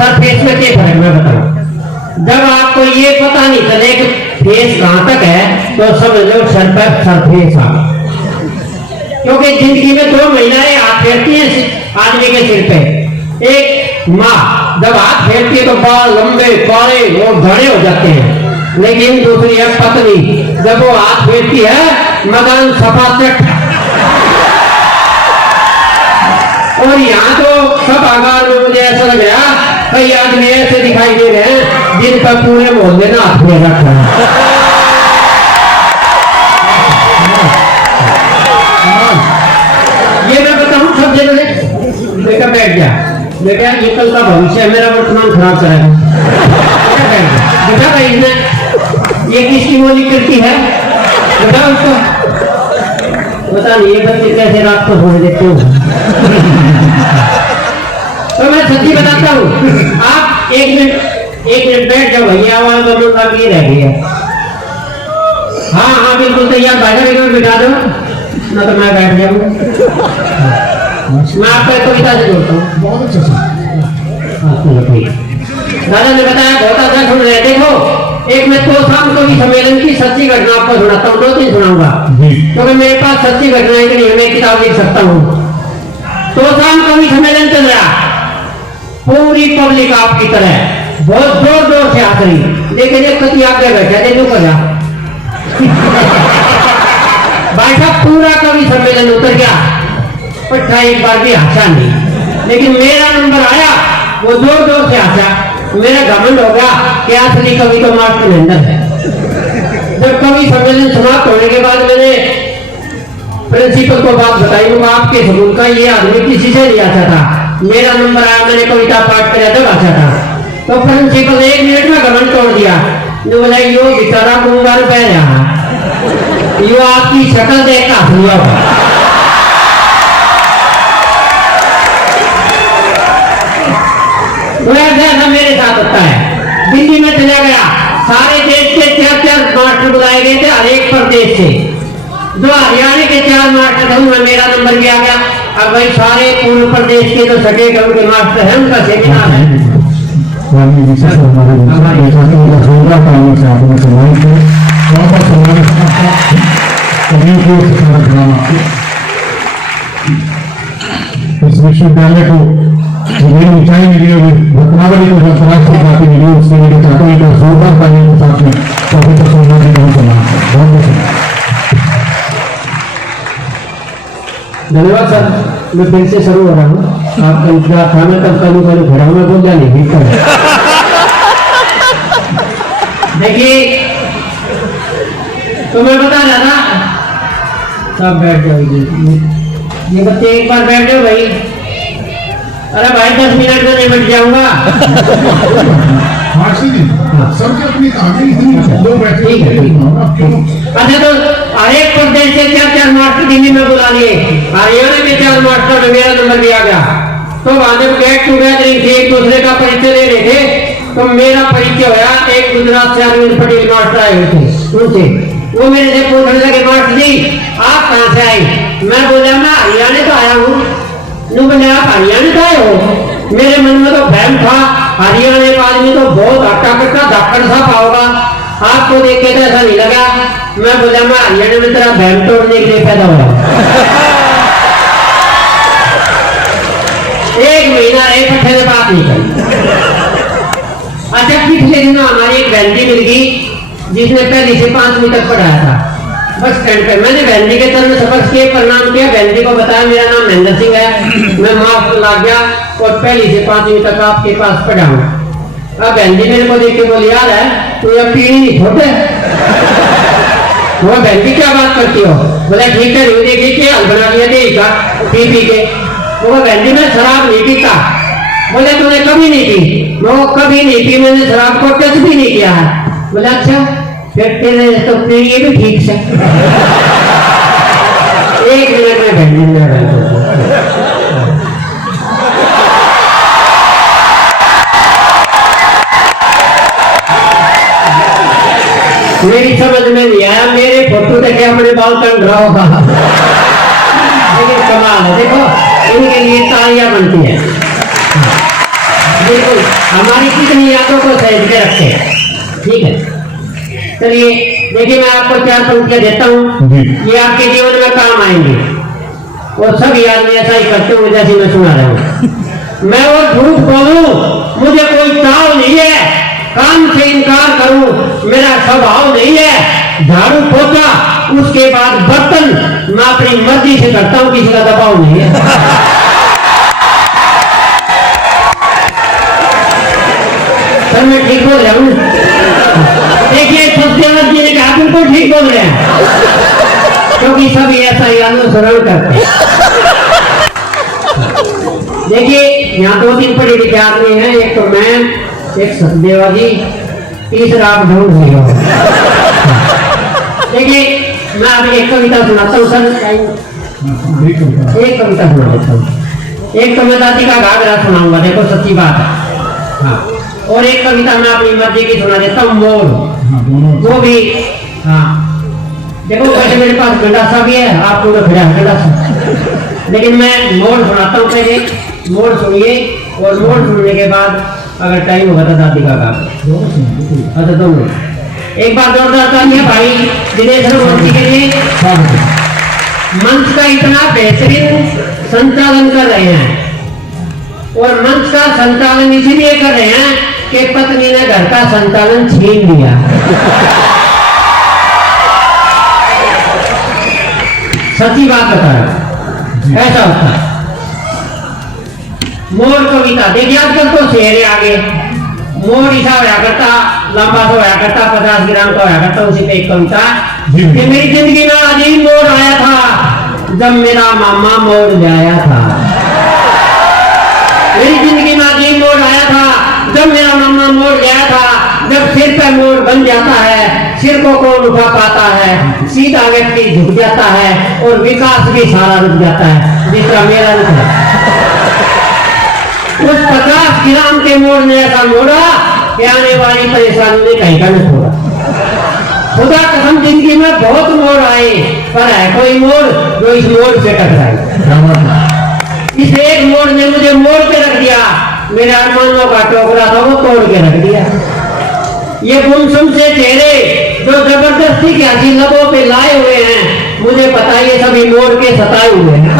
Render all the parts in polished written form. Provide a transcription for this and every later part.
Sir face में क्या फर्क मैं बताऊं। जब आपको ये पता नहीं चले कि फेस कहां तक है तो समझ लो सर पर सरफेस आ। क्योंकि जिंदगी में दो महिलाएं हाथ फेरती हैं आदमी के सिर पे। एक माँ जब हाथ फेरती है तो बाल लंबे काले और घने हो जाते हैं, लेकिन दूसरी है पत्नी, जब वो हाथ फेरती है मकान सफा चट। और यहाँ तो सब आगार में मुझे ऐसा लग रहा कई आदमी ऐसे दिखाई दे रहे हैं जिन पर पूरे मोहल्ले ने हाथ फेर रखा है। ये मैं बताऊं सब जगह। बेटा बैठ जा, बेटा ये कल का भविष्य है, मेरा वर्तमान खराब करेगा। बेटा भाई इसने ये किसकी बोली करती है बेटा उसको पता नहीं ये बच्चे कैसे रात को सोने देते हो। तो मैं सच्ची बताता हूँ, आप एक मिनट बैठ जाओ भैया, आवाज दोनों का ये रह गया। हाँ बिल्कुल तैयार, भाई को बिठा दो ना तो मैं बैठ जाऊँ। मैं आपको कविता से जोड़ता हूँ। बहुत अच्छा दादा ने बताया बहुत अच्छा सुन रहे। देखो एक मैं तो शाम कवि सम्मेलन की सच्ची घटना आपको सुनाता हूँ, 2-3 सुनाऊंगा क्योंकि मेरे पास सच्ची घटनाएं के लिए मैं किताब लिख सकता हूँ। तो शाम कवि सम्मेलन चल रहा, पूरी पब्लिक आपकी तरह बहुत जोर जोर से हंस रही, लेकिन एक कति आगे बैठा दे कर भाई साहब पूरा कवि सम्मेलन उतर गया, पर एक बार भी हंसा नहीं। लेकिन मेरा नंबर आया, वो जोर जोर से हंसा, मेरा घमंड हो गया कि असली कवि तो मास्टर महेंद्र है। जब कवि सम्मेलन समाप्त होने के बाद मैंने प्रिंसिपल को बात बताई, वो आपके स्कूल का ये आदमी किसी से नहीं आता था, मेरा नंबर आया, मैंने कविता पाठ कर जब अच्छा था। तो प्रिंसिपल ने 1 मिनट में घमंड तोड़ दिया, जो बोला यो बेचारा गुंगार पह रहा, यो आपकी शक्ल देख का हुआ। ऐसा मेरे साथ होता है। दिल्ली में चला गया, सारे देश के 4 मास्टर बुलाए गए थे, हर एक प्रदेश से। जो हरियाणा के 4 मास्टर थे उनमें मेरा नंबर भी आ गया। अब भाई सारे पूर्व प्रदेश के जो सके उनके मास्टर हैं, उनका सेमिनार है। इस विश्वविद्यालय को मेरी ऊंचाई मिली और रत्नावली को अंतर्राष्ट्रीय ख्याति मिली, उसके लिए चाहता हूँ एक जोरदार तालियों के साथ में प्रोफेसर सोमनाथ जी बहुत धन्यवाद सर। मैं फिर से शुरू हो रहा हूँ, आपका इंतजार था, मैं कब चालू घड़ा में बोल जाने देखिए। तो मैं बता रहा था, सब बैठ जाओ ये बच्चे, एक बार बैठ जाओ भाई। अरे भाई 10 मिनट में नहीं बैठ जाऊंगा। सबकी अपनी कहानी ठीक है। अच्छा तो हर एक प्रदेश से 4 मास्टर दिल्ली में बुला लिए, हरियाणा के 4 मास्टर में मेरा नंबर भी आ गया। तो वहां जब गेट टूगेदरिंग से एक दूसरे का परिचय ले रहे थे, तो मेरा परिचय होया एक गुजरात से अरविंद पटेल मास्टर आए हुए थे, उनसे वो मेरे से पूछने लगे मास्टर जी आप कहाँ से आए? मैं बोला मैं हरियाणा तो आया हूँ। नु बोले आप हरियाणा से आए हो? मेरे मन में तो भ्रम था, हरियाणा का आदमी तो बहुत हट्टा कट्टा धाकड़ सा पाओगा, आपको देख के तो ऐसा नहीं लगा। मैं बोला मैं हरियाणा में तेरा भ्रम तोड़ने के लिए पैदा हुआ। 1 महीना एक पट्टे में बात नहीं करी। अच्छा पिछले दिनों हमारी एक बहन मिल गई जिसने पहली से 5वीं तक पढ़ाया था बस स्टैंड पे। मैंने बहन के चरण स्पर्श किए, प्रणाम किया, बहन को बताया मेरा नाम महेंद्र सिंह है, मैं माफ लग गया और पहली से 5वीं तक आपके पास पढ़ा हूँ। अब बहन जी मेरे को देख के बोली यार है तू यह पीढ़ी नहीं छोटे। वो बहन जी क्या बात करती हो? बोला ठीक है रो देखी के हल बना लिया देगा पी के। वो बहन जी मैं शराब नहीं पीता। बोले तूने कभी नहीं पी? वो कभी नहीं पी, मैंने शराब को टच भी नहीं किया है। बोला अच्छा फिर तेरे तो ये भी ठीक से 1 मिनट में बहन जी मेरी समझ में नहीं आया, मेरे फोटो देखे अपने बाल तन रहा होगा। लेकिन कमाल है, देखो इनके लिए तालियां बनती है। बिल्कुल हमारी कितनी यादों को सहेज के रखते हैं। ठीक है, चलिए देखिए मैं आपको 4 पंक्तियां देता हूँ, जी। ये आपके जीवन में काम आएंगे और सभी आदमी ऐसा ही करते होंगे जैसे मैं सुना रहा हूँ। मैं वो झूठ बोलूं मुझे कोई चाव नहीं है, काम से इनकार करूं मेरा स्वभाव नहीं है, झाड़ू पोछा उसके बाद बर्तन मैं अपनी मर्जी से करता हूं, किसी का दबाव नहीं है। सर मैं ठीक बोल रहा हूं? देखिए सत्यनाथ जी ने कहा बिल्कुल ठीक बोल रहे हैं, क्योंकि सभी ऐसा ही अनुसरण करते हैं। देखिए यहाँ 2-3 पढ़े लिखे आदमी हैं, एक तो मैं, एक सचदेवा जी, तीसरा आप ढूंढ रहे हो। देखिए मैं अभी एक कविता सुनाता हूँ सर, एक कविता सुना देता हूँ। एक तो मैं दादी का घाघरा सुनाऊंगा, देखो सच्ची बात है। हाँ, और एक कविता मैं अपनी मर्जी की सुना देता हूँ, मोर, वो भी। हाँ देखो वैसे मेरे पास गंडासा भी है, आपको तो खड़ा है गंडासा, लेकिन मैं मोर सुनाता हूँ पहले। मोर सुनिए और मोर सुनने के बाद अगर टाइम होगा तो दादी का गाना। अच्छा 2 मिनट, एक बार जोरदार तालियां भाई दिनेश रघुवंशी के लिए। मंच का इतना बेहतरीन संचालन कर रहे हैं, और मंच का संचालन इसीलिए कर रहे हैं कि पत्नी ने घर का संचालन छीन लिया। सच्ची बात बता रहा, ऐसा होता है। मोर कविता देखिए, आजकल तो शेर आगे मोर ऐसा होया करता, लंबा सा होया करता, 50 ग्राम का होया करता, उसी पे एक कविता कि मेरी जिंदगी में अजीब मोड़ आया था जब मेरा मामा मोड़ लाया था। मेरी जिंदगी में अजीब मोड़ आया था जब मेरा मामा मोड़ लाया था। जब सिर पे मोड़ बन जाता है, सिर को कौन उठा पाता है, सीधा व्यक्ति झुक जाता है और विकास भी सारा रुक जाता है, जिसका मेरा रुक है। उस 50 ग्राम के मोड़ ने ऐसा मोड़ा कि आने वाली परेशानी ने कहीं का न छोड़ा। खुदा कसम जिंदगी में बहुत मोड़ आए, पर है कोई मोड़ जो इस मोड़ से टकराए। इस एक मोड़ ने मुझे मोड़ के रख दिया, मेरे अरमानों का टोकरा था वो तोड़ के रख दिया। ये गुमसुम से चेहरे जो जबरदस्ती के हंसी लबों पे लाए हुए हैं, मुझे पता है ये सभी मोड़ के सताए हुए हैं।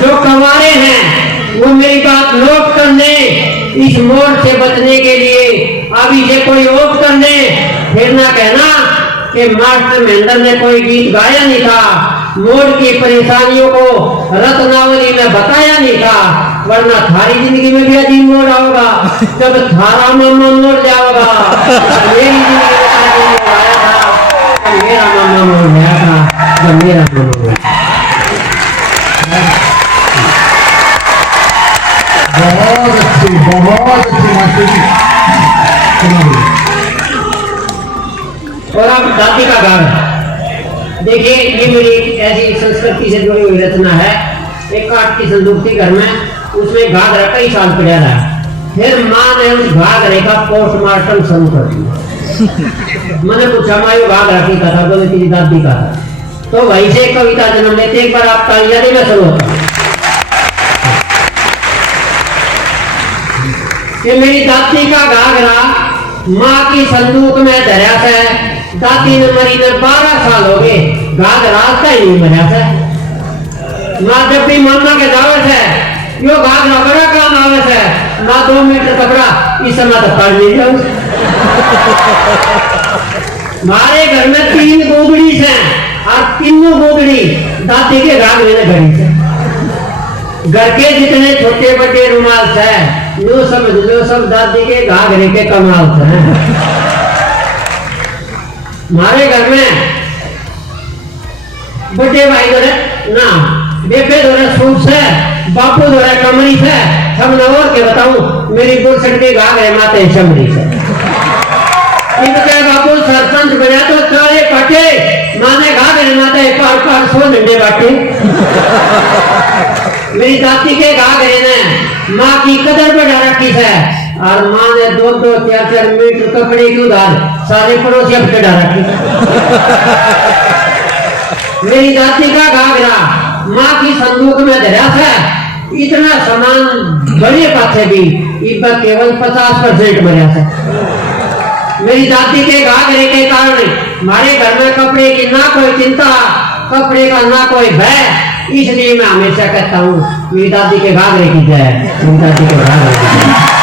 जो कवारे हैं वो मेरी बात नोट कर ले, इस मोड़ से बचने के लिए अभी से कोई ओट कर ले, फिर ना कहना कि मास्टर महेंद्र ने कोई गीत गाया नहीं था, मोड़ की परेशानियों को रत्नावली में बताया नहीं था, वरना थारी जिंदगी में भी अजीब मोड़ आओगा जब थारा मामा मोड़ जाओगा। मेरी जिंदगी में अजीब मोड़ आया था जब मेरा मामा मोड़ गया था, जब मेरा मामा मोड़। बहुत अच्छी मास्टर जी। और अब दादी का गाना देखिए, ये मेरी ऐसी संस्कृति से जुड़ी हुई रचना है। एक काठ की संदूक थी घर में, उसमें घाघरा कई साल पड़ा रहा। फिर माँ ने उस घाघरे का पोस्टमार्टम शुरू कर दिया। मैंने पूछा माँ घाघरा की कथा, बोले तेरी दादी का था। तो वहीं से कविता जन्म लेते। एक बार आप तालियां दे, मैं शुरू होता हूँ। कि मेरी दादी का घाघरा माँ की संदूक में धरा है, दादी ने मरी ने 12 साल हो गए, घाघरा का ही नहीं मरा है। माँ जब भी मामा के दावत है, यो घाघरा बड़ा काम आवत है, माँ 2 मीटर कपड़ा इस समय तो पड़ नहीं जाओ। हमारे घर में 3 गोगड़ी हैं और तीनों गोगड़ी दादी के घाघरे ने घड़ी है। घर के जितने छोटे बड़े रुमाल है, लो समझ लो सब दादी के घाघरे के कमाल हैं। हमारे घर में बड़े भाई दौरे ना, बेबे दौरे सूट से, बापू दौरे कमरी से, सब न और के बताऊं, मेरी बुरसट के घाघरे माते चमड़ी से। इनके बापू सरपंच बना तो चारे पटे, माने घाघरे माते पार 100 झंडे बांटे। मेरी दादी के घाघरे ने माँ की कदर बढ़ा रखी है, और माँ ने 2-2, 4-4 मीटर कपड़े की उधार सारे पड़ोसी अपने डाल रखी। मेरी दादी का घाघरा माँ की संदूक में धरा था इतना सामान बड़े पाथे भी इस पर केवल 50% भरा था। मेरी दादी के घाघरे के कारण हमारे घर में कपड़े की ना कोई चिंता, कपड़े का ना कोई भय, इसलिए मैं हमेशा कहता हूँ मेरी दादी के घाघरे की जय, मेरी दादी के घाघरे की जय।